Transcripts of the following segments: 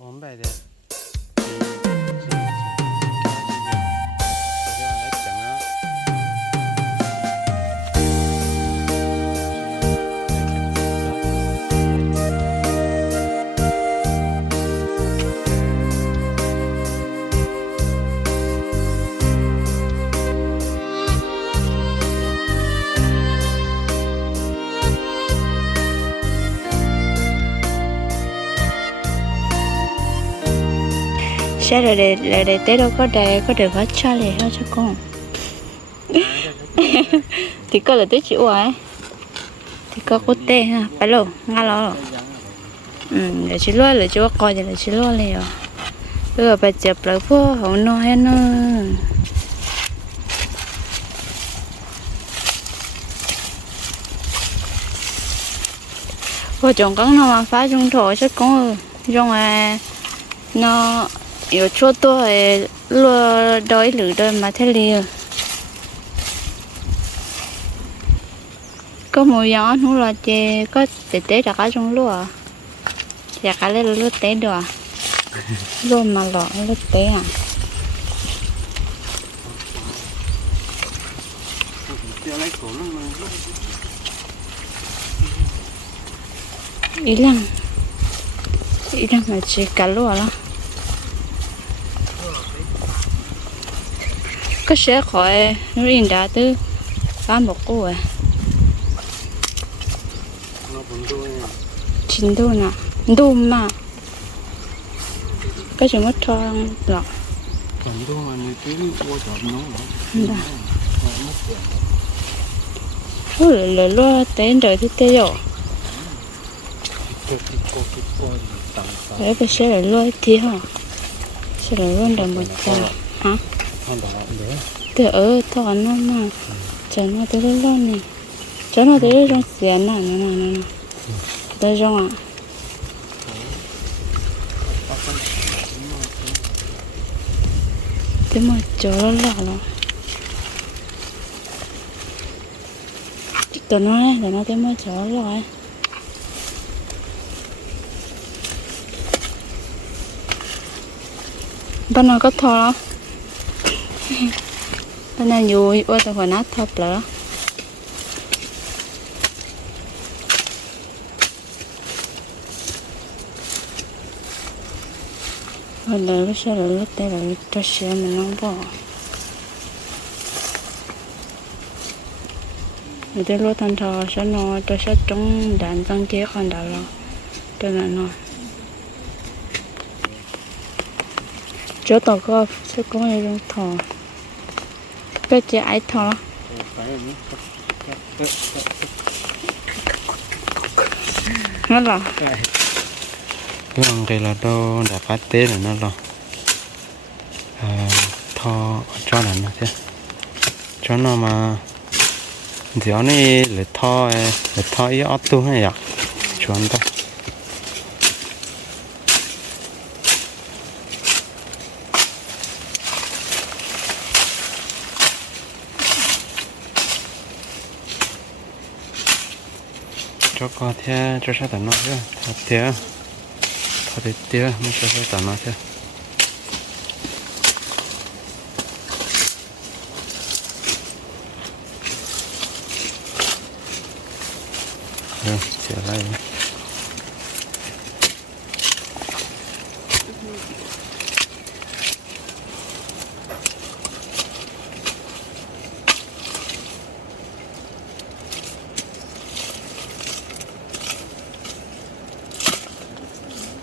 Onda eder. Sẽ rồi để là để tới đâu có để có để vắt cho liền thôi cho con. Thì có là tới chịu ấy thì có có tê ha. Phải lo ngã lo ừ để chỉ lo là chú coi là chỉ lo liền. Rồi bây giờ phải chụp lại phố hậu nó hết nó vợ chồng con nó mà phá trong thổ chắc con. Trong à nó 有 chỗ tôi lo đói lử đôi mà thế liền có một gió nó là chè có tế tế đã có trong lúa chả cả lên lúa tế được luôn mà lọ lúa tế à. Mà- ý lăng. Ý lăng là chỉ cả lúa đó có sẽ khỏi nó in đã từ ba một cô à chín đô nè đô mà cái chuyện mất thong lọ Còn đuôi mà người tiếng cua chọt nó nữa. Dạ. Rồi là lo tên rồi thì tê rồi Cái- cái cái. Đấy bây giờ lo thì hả Sẽ là luôn đồng một trà Hả? Thế bỏ ở thọ nó mà. Chả nó tới lo này Chả nó tới trong xẻ nè nè nè nè Tới trong à Tới mà chỗ nó lọ lọ Tụi nó này nó tới mà chỗ nó lọ ấy. Bên nào có thọ Bên nào vui, Ôi, tao phải nát thấp lỡ. Và là lúc sau là lúc tay là lúc cho xe mình nóng bỏ. Mình tới lúc thanh thò, sẽ nó cho sẽ trống đạn văn chế còn đã lo Cho nên nói. Chỗ tàu có sẽ có người trong thọ cái chị ấy thọ nó là cái- bằng cái là đâu đã phát tế là nó là à, thọ cho là nó thế. Cho nó mà giờ này là thọ là thọ ý ớt tu hay à chuẩn đó cho con thế cho sao tận nó chứ thật thế thật thế thế mới cho sao tận nó chứ Yeah, see you later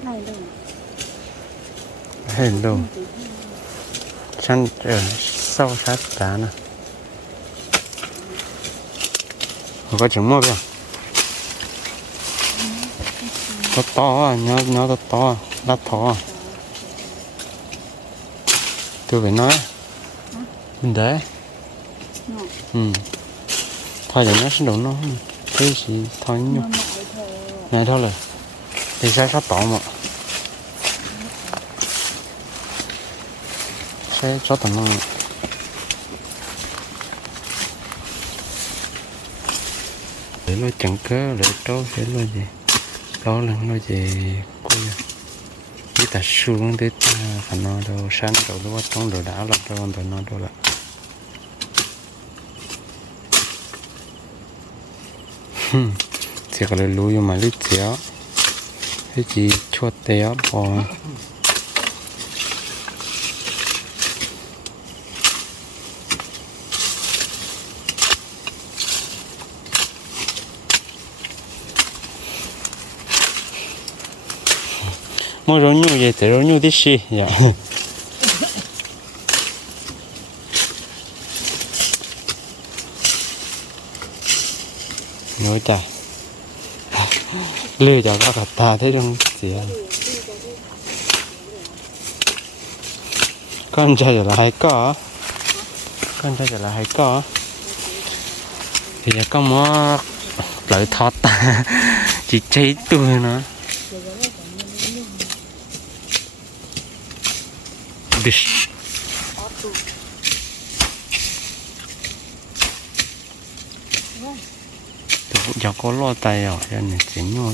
đâu hello. Chân ở sau sát đá nè. Có chừng mua kìa. Có to à nhớ nhớ to to đắt thỏ à. Tôi phải nói. Mình đấy ừ. Thôi giờ nó sẽ đủ nó. Cái gì thôi nhá. Này thôi rồi thì sẽ sát tỏ mà sẽ cho tầm nó để nó chẳng cớ, để trâu sẽ nó gì đó là nó gì cô à ta xuống tới ta phải nó đâu, sáng đầu đó trong đồ đá là đâu rồi nó đâu là chỉ có lấy lúa mà lấy chéo cái gì chuột téo bò. Mua rau nhu vậy, thì rau nhu tí xì dạ nói trời lười cho các ta thấy trong gì à? con trai là hay có con trai là hay có thì có mó lợi thoát ta chỉ cháy tôi nữa Bish. Giờ có lo tay rồi, đây này chỉ nhau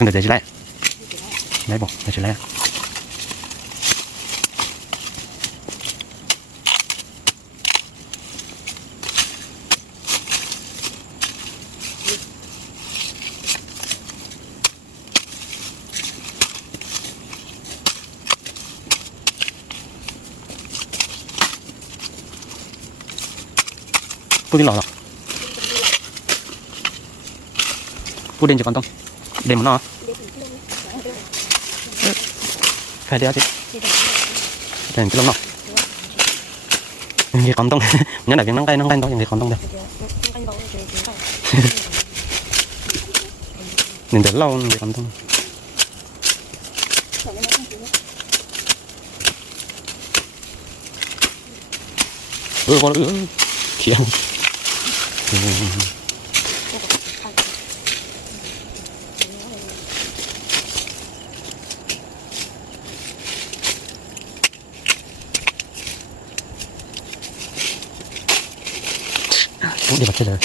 rồi. Từ Từ từ để trở lại Lấy bỏ, để trở lại Put đi lò rồi Put lên cho con tông Để một nó. Phải đi đi để cái lông nó. Như con tông. Nhớ là cái nắng cây nắng cây đó như con tông đây nhìn thấy lâu như con tông. Ừ con ừ. kia đi vào chơi rồi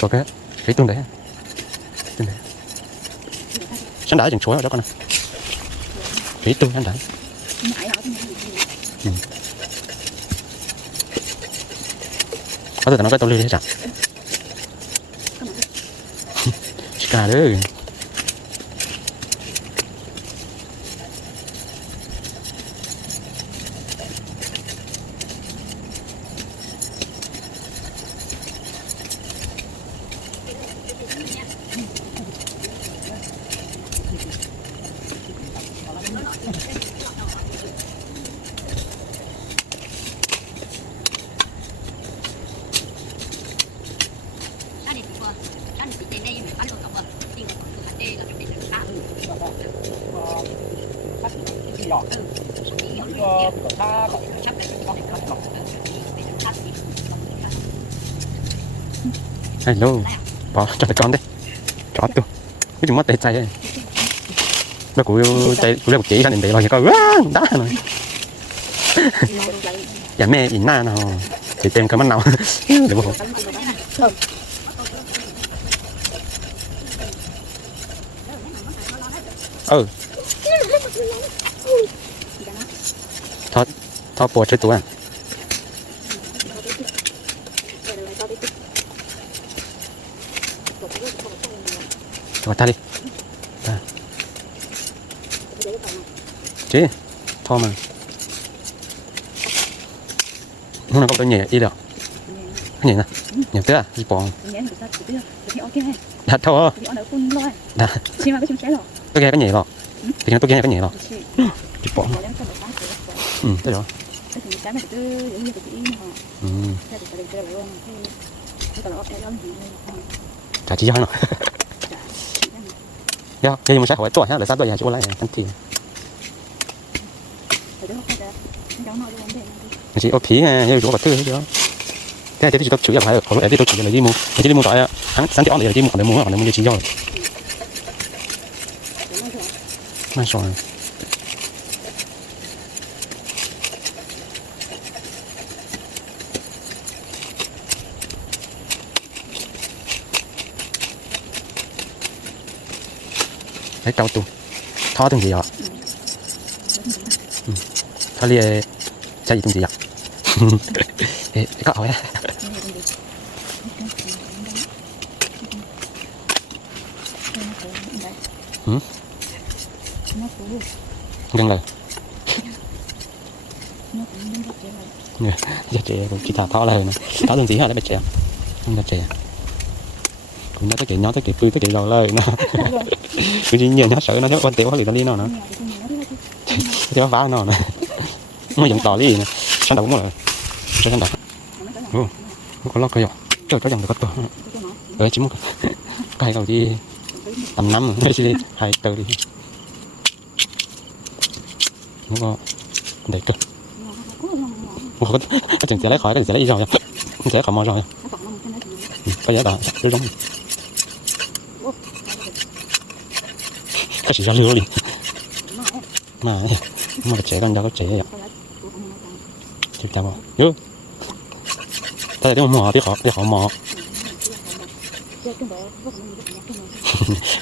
cho cái cái tương đấy tương đấy sáng đã chừng chuối rồi đó con này cái tương sáng đã. Ừ. Có thể nó cái tôi lưu hết chẳng cả đấy hello. Bỏ cho tụi con đi. Chó tôi. Cái chừng mất tay chạy nó cũng chạy cũng là chỉ anh để rồi coi đá rồi. Dạ mẹ in na nào. Thì tìm cái mắt nào để bộ ừ thôi thôi bùa chơi tụi anh rồi ta đi ta chứ thôi mà không là có cái nhẹ đi được cái nhẹ nè nhẹ tới à đi bỏ đặt thôi đặt tôi nghe cái nhẹ rồi thì tôi nghe cái nhẹ rồi đi bỏ ừ tới rồi ừ chả chỉ cho nó. Ya cái gì mà sẽ hỏi tuổi ha để sao tuổi nhà chỗ lại ăn thì chỉ ô phí như chỗ vật tư chưa? Thế thì chỉ tập chủ yếu phải có cái tập chủ yếu là gì mu cái gì mu tại hắn sáng thì on là gì mu còn mu còn mu gì chỉ cho. Mà sao lấy trâu tu thó từng gì ạ thó lia chơi gì từng gì ạ Ê, có hỏi á gần lời giờ trẻ cũng chỉ thả thó lời nè thó từng gì hả đấy bà trẻ không là trẻ cũng nó tới cái nó tới cái pư tới cái lò lời nè cứ chỉ nhiều nó sợ nó quan tiểu hay là đi nào nữa. Thì vá nó nè nó dùng tỏ đi nè. Sang đầu cũng là sang đầu. Ô có lót cái giỏ trời có dòng được có tổ ở chỉ một cái cầu đi tầm năm. Chỉ hai từ đi. Nó có để cơ. Cái chừng sẽ lấy khỏi cái sẽ lấy rồi sẽ khỏi mò rồi cái giá đó cái giống cái gì ra lừa đi. Mà mà cái trẻ con đó có trẻ vậy chụp chào bảo ừ ta để mò đi họ đi họ mò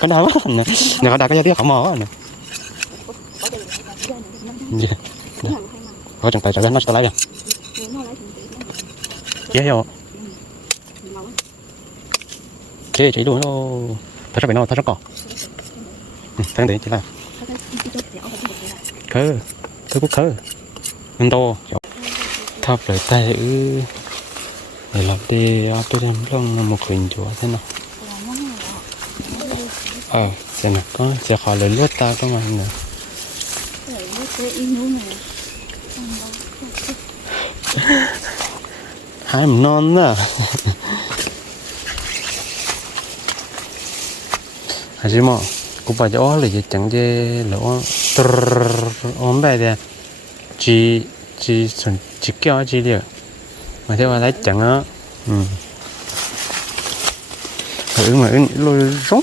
cái đó nè nè cái đó cái gì họ mò nè có chẳng phải trở lên nó sẽ lấy à chế hiểu chế chế luôn nó thật ra phải nó thật rất cỏ thằng đấy chỉ là khơ khơ cũng khơ nên to thắp lại tay ư. Để làm đi tôi đem lông một hình chúa thế nào. Ờ xem nào có sẽ khỏi lời lướt ta có mà nữa hai mình non đó. Hay gì mà cũng phải cho là gì? Chẳng chứ lỗ. Ôm bài đi chỉ chỉ chỉ chỉ kéo chỉ được mà theo là chẳng á. Ừ. Ừ mà ừ lôi rong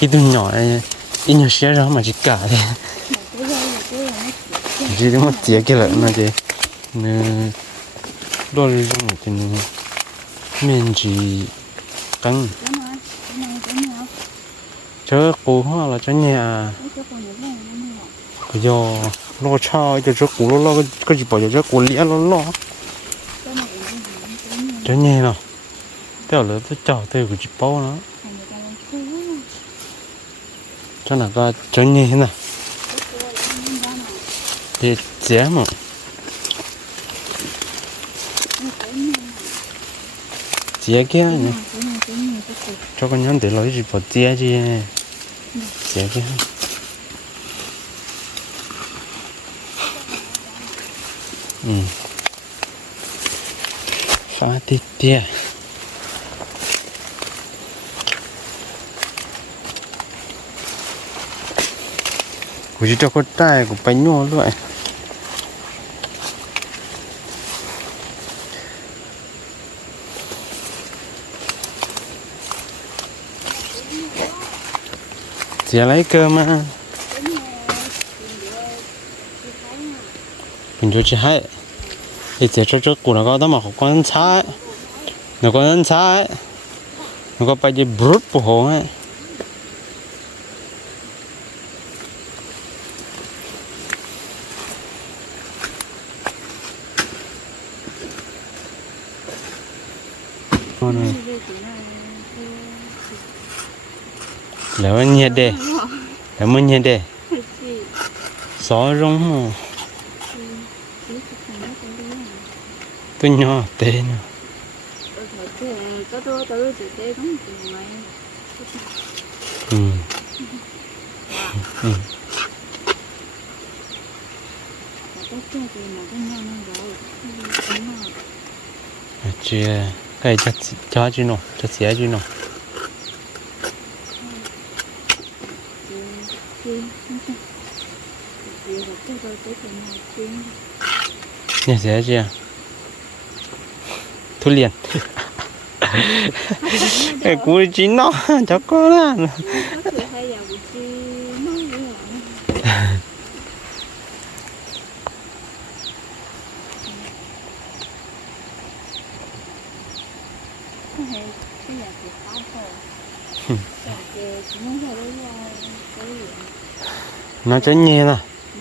cái đứa nhỏ này ít nhỏ xé ra mà chỉ cả thì chỉ đúng một tiếc cái lợn mà chị. Nè, lôi cái thì mình chỉ căng chớ cú hoa là chớ nhà cái do lo cho cái chớ cú lo lo, cái gì bảo chớ cú lĩa lo lo. Chớ nhà nào. Theo lỡ tôi chào theo cái gì bao nó. Cho là cái chớ nhà nè. Thì dễ mà. Dễ kia nhỉ. Cho con nhắn để lấy gì bỏ dễ chứ dễ kia ừ phá tít tia của chị cho con tay của bánh nhô luôn sẽ lấy cơm mà mình cho chị hai thì chị cho cho của nó có đó mà không có trái nó có ăn trái nó có phải gì brut bù hồ ấy. Này lỡ nhiệt đề lỡ mới nhiệt đề gió rong hồ tôi nhỏ tê nữa. Ừ. Ừ. Chị cái cho cho chị nó cho xé chị nó xé chị à thu liền. Cái cú chín nó cho có là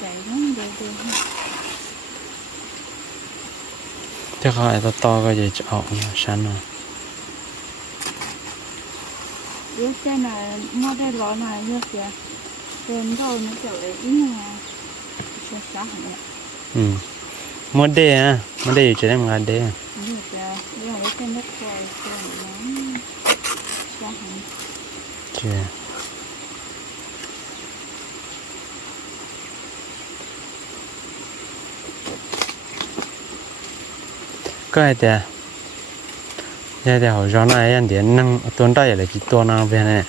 hả cái này cái nhà thì khó thôi cái chỉ muốn thôi đấy là cái gì nó cho nhẹ nè cái cũ nó cái như ho cho nó nó chỉ tua ấy chỉ chi ấy nhưng nó chỗ ở trên chỗ này chỗ bị tỏ thì chỗ này chỗ này chỗ này chỉ tao vậy chỗ này một cái tao tối vậy phải tao vậy cái gì tao sẽ để khỏi rong bèo thế khỏi tao to cái gì cho sáng rồi Lúc trên này mua đây lọ này như kìa Trên đâu nó kiểu ấy mà Sẽ xá hẳn ạ ừ mua đê à mua đê chỉ đem ngà đê Như kìa Bây giờ trên đất coi Trên nó Xá hẳn chưa cái này giờ thì họ cho này anh điện năng tuần đây là chỉ tuần nào về này Hai Những cái hai nó Cái hồi cái này da năng tuần đây là cái về này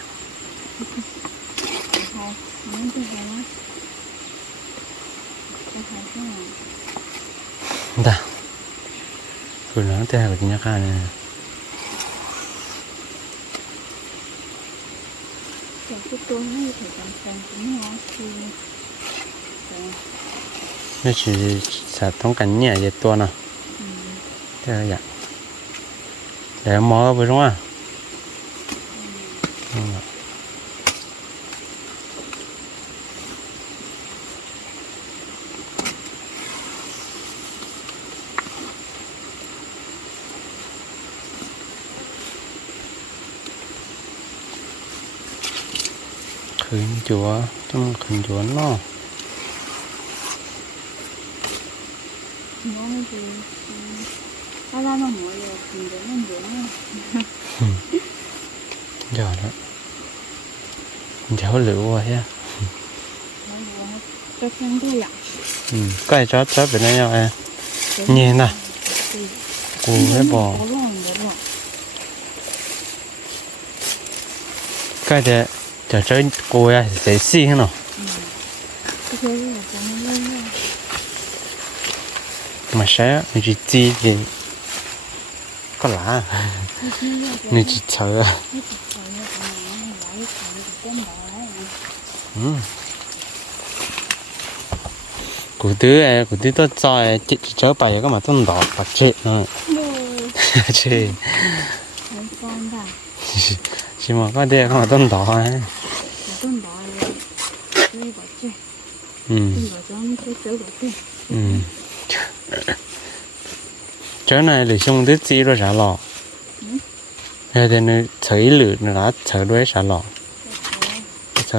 đã cái tôi thế thì cái còn cũng này nó chỉ sẽ thông cảnh nhẹ vậy tuần nào Ừ thế là vậy để mò với đúng không ạ? khởi chúa trong khởi chúa nó. Giờ để đó dẻo lựu rồi ha ừ cái chó chó bên đây nhau em Nhẹ nè. cù với bò cái đấy chờ chơi cô ya sẽ xì hết nào mà sẽ mình chỉ chi thì có lá Cái thế là cho mình chỉ chờ nó thật sự là cái này nó lấy cái cái mỏ ấy ừ cụ tứ ấy cụ tứ tôi cho ấy chỉ chớ bài cái mà tôi đỏ bạc chết nữa chết Thấy con ra chỉ mà có đây cái mà tôi đỏ ấy Là con bỏ rồi Đây bỏ chơi ừ Con bỏ cho nó cái chớ bỏ chơi ừ chỗ này là xong đứt gì rồi sao lọ hay là nó thấy lửa nó đã thấy đuôi sao lọ thấy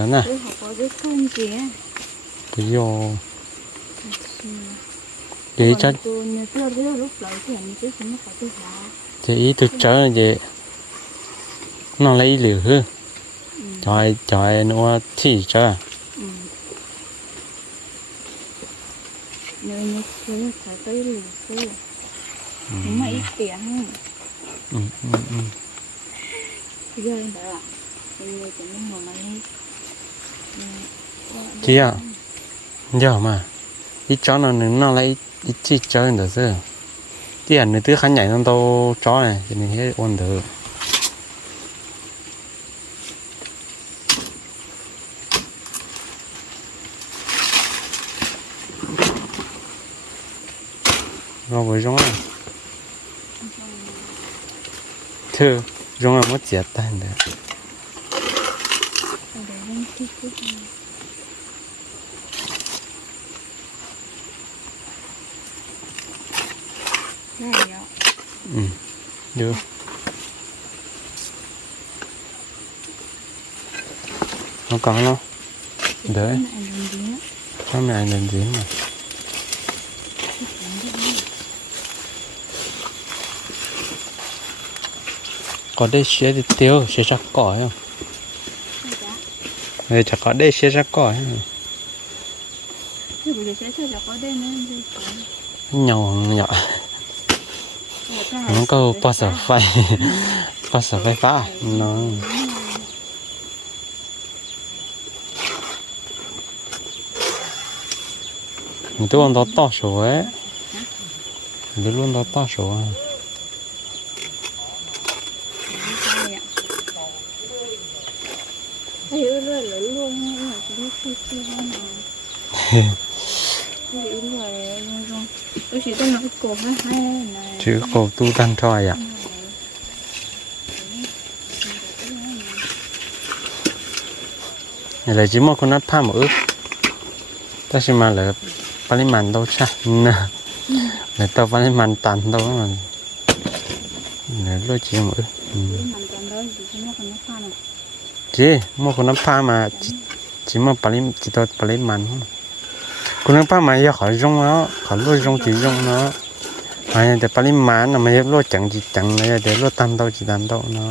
nè Tôi học có cái con gì á bây giờ vậy chắc Tôi như tôi biết lúc lại thì anh chứ cái có tôi hạ thì ý thực trở là gì nó lấy lửa hư Ừ trời trời nó thì chứ Ừ Nếu như tôi phải tới lì xưa nhưng mà ít tiền ừ, ừ, ừ. Giờ đó người chị à giờ mà. Ít chó nó nó lấy ít chỉ chơi được chứ. Ảnh nữa thứ khán nhảy nó đâu chó này thì mình hết ôn được. Rồi với giống này thưa giống là mất chết tay Này ạ ừ được nó có nó đấy Này cho mẹ làm gì mà có đây xe đi tiêu xe chắc cỏ không? Người chắc có đây xe chắc cỏ đây nhỏ nhỏ. Nó có bao giờ phải bao giờ phải phá? Nó. Mình tôi ăn đó to số ấy. Mình luôn đó to số. à Ai ơi rồi lớn luôn nhưng mà chỉ biết khi khi thôi mà Ai ơi rồi luôn luôn Tôi chỉ tên là cái cổ hay hay này chứ cô tu tan trôi à này là chỉ một con nát pha một ướp ta chỉ mà là bali màn đâu cha nè là tao bali màn tàn đâu mà là lo chỉ một ướp Ừ. Mình còn đó thì chỉ một con nó pha này chỉ một con nát pha mà chỉ chỉ một bali chỉ tao bali màn thôi con nát pha mà giờ khỏi rong nó khỏi lo rong chỉ rong nó. Mà để bali màn là mà giờ lo chẳng chỉ chẳng này để lo tan đâu chỉ tan đâu nó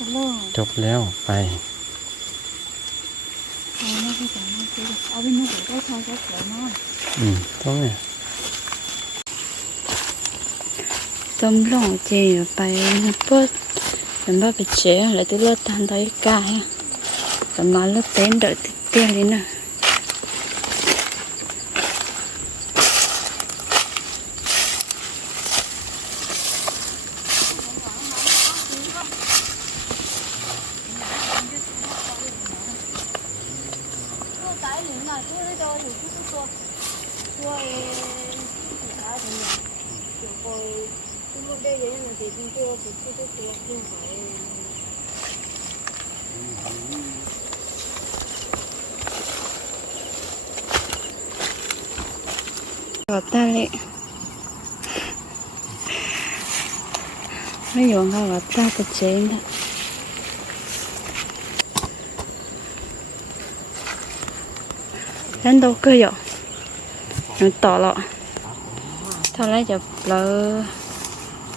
chả Thế rồi chả chỉ mà Thời rồi chả này em trong lại ý mà chìm Ở nó chỉ mấy cái rồi ta Thế rồi cho bao nhiêu mẹ. để tao muốn chơi thì muốn khi ra bật chế đâu ừ mà sao khi kia buông gần cho ổn định ơ thế đâu Hello. chụp leo phải Ờ, nó cái cái nó cái ở bên nó cũng có thôi có cửa nó. ừ tốt nè Tôm lỏng chè bay nó bớt. Làm ba cái chè lại tới lơ tan tới cả. Làm mà lơ tên đợi tiếp theo đi nè. Rồi ta lại. Nó dùng ra là ta. Đến đâu cơ vậy? Nó tỏ lọ. Thôi lấy chụp lỡ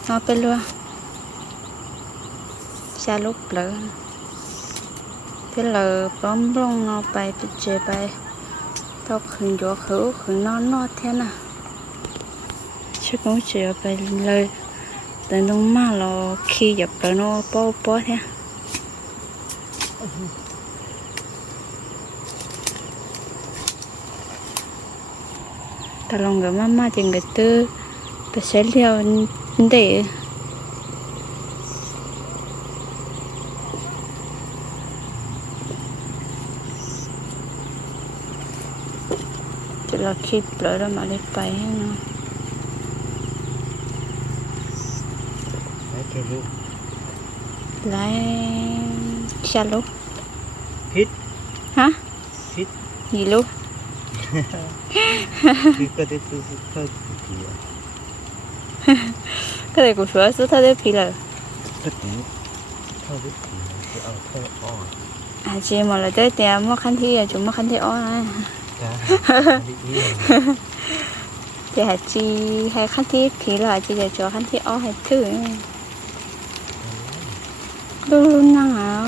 nó bên luôn. Xa lúc lỡ. Thế là bấm rong nó bay bị chê bay. Tao khẩn gió khử khẩn nó nó thế nào. Chứ cũng chỉ bay lời. แต่องมาเราขี้หยับไปโน่ป้อป้อแท้แต่ลงกับมาม่าจึงกับตื้อไปเสียเลี้ยวเดี๋ยวเราคิดเลยแล้มาเลยไปให้นะ hả Hít. gì lúc khi có thể tu thôi thì cái này cũng sửa sửa thay thế phi là có thể thôi biết thì ở thôi ờ à chị mà là tới tiền mất khăn thi à chúng mất khăn thi ó à Dạ. chị hả chị hay khăn thi phi là chị để cho khăn thi ó hay thứ luôn năng à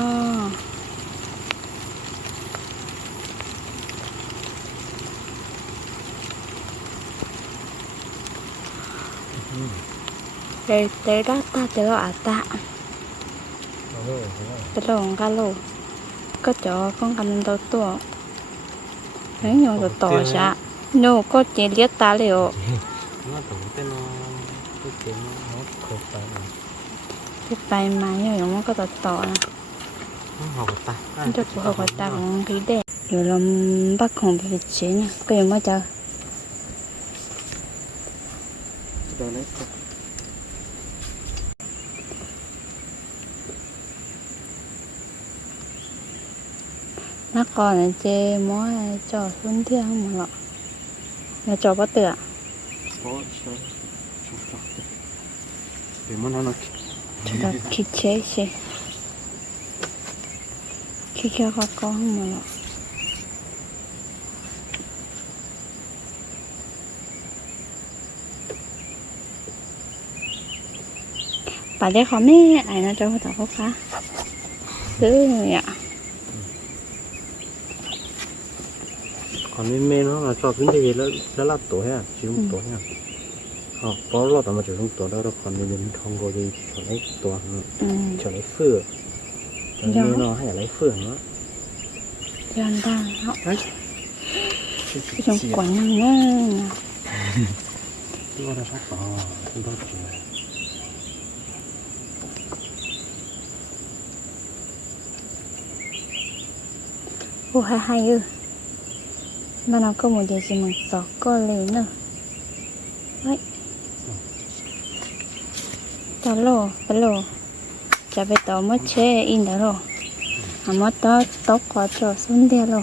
đây tới đó ta đó à ta. Tới đó ga lô có chỗ con cầm đầu tua nếu như là tỏ xa nếu có chỉ liếc ta liệu. Nó tủ tên nó cái tiếng nó khổ phải là ที่ไปมาเนี่ยอย่างมันก็ต่อต่อนะ nó học ta มันจะปวดหัวตาของพี่เด็กอยู่ลำบักของพี่เจ๊เนี่ยก็ยังไม่เจอ đồ lấy cái นักก่อนเจมอจอดพื้นเที่ยงหมดหรอกแล้วจอดก็เตือ phố số số số để muốn nó nó จะดคิดเชเชคิดแค่ข้อก้องหมดหรอกป่าได้เขาไม่ไ อ๋อเพราะเราต้องมาจุดทุกตัวแล้วเราคนในยุนทองโกยีฉลยตัวอืฉลยเฟื่อตอนนี้เนอะให้อะไรเฟื่อเนาะยันบ้างเนาะพี่จงกวนนั่งนั่งตัวเราชอบต่อตัวจริงโอ้ยห้ให้เออนั่นเราก็หมดใจสิมันสอกก็เลยเนาะไว้ ta lô ta lô chả về tàu mất chế in đó rồi à mất đó tóc có cho xuống đi lo.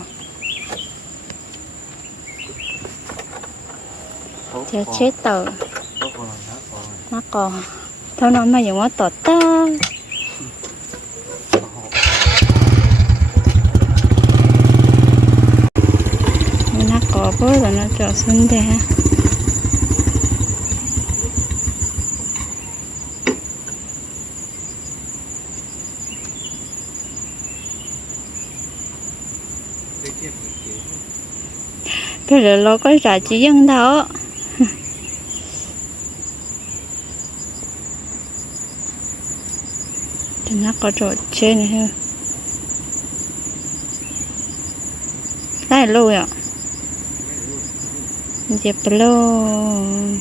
Cha chế tàu nó co, thôi nó mà dùng mất tàu ta nó có bớt rồi nó cho xuống đi ha Thế rồi nó có trả chỉ dân đó Thì nó có chỗ chơi này hơn Đây luôn ạ Dẹp luôn